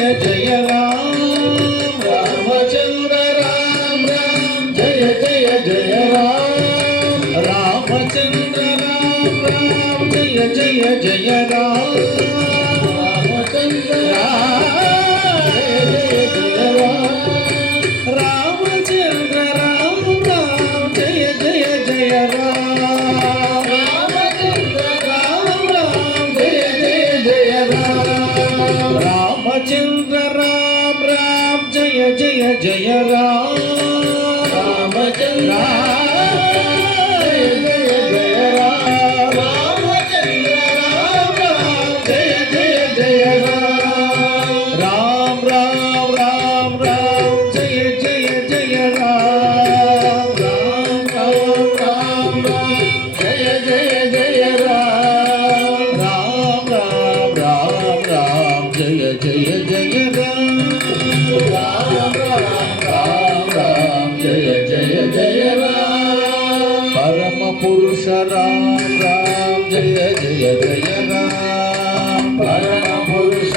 जय जय राम रामचंद्र राम राम जय जय जय राम रामचंद्र राम राम जय जय जय राम रामचंद्र राम जय जय राम रामचंद्र राम राम जय जय जय राम रामचंद्र राम राम जय जय जय राम रामचंद्र राम राम जय जय जय राम रामचंद्र जय जय जय राम रामचंद्र राम राम जय जय जय राम राम राम राम जय जय जय राम राम राम राम जय जय जय राम राम राम राम जय जय जय राम राम जय जय जय राम परम पुरुष राम राम जय जय जय राम परम पुरुष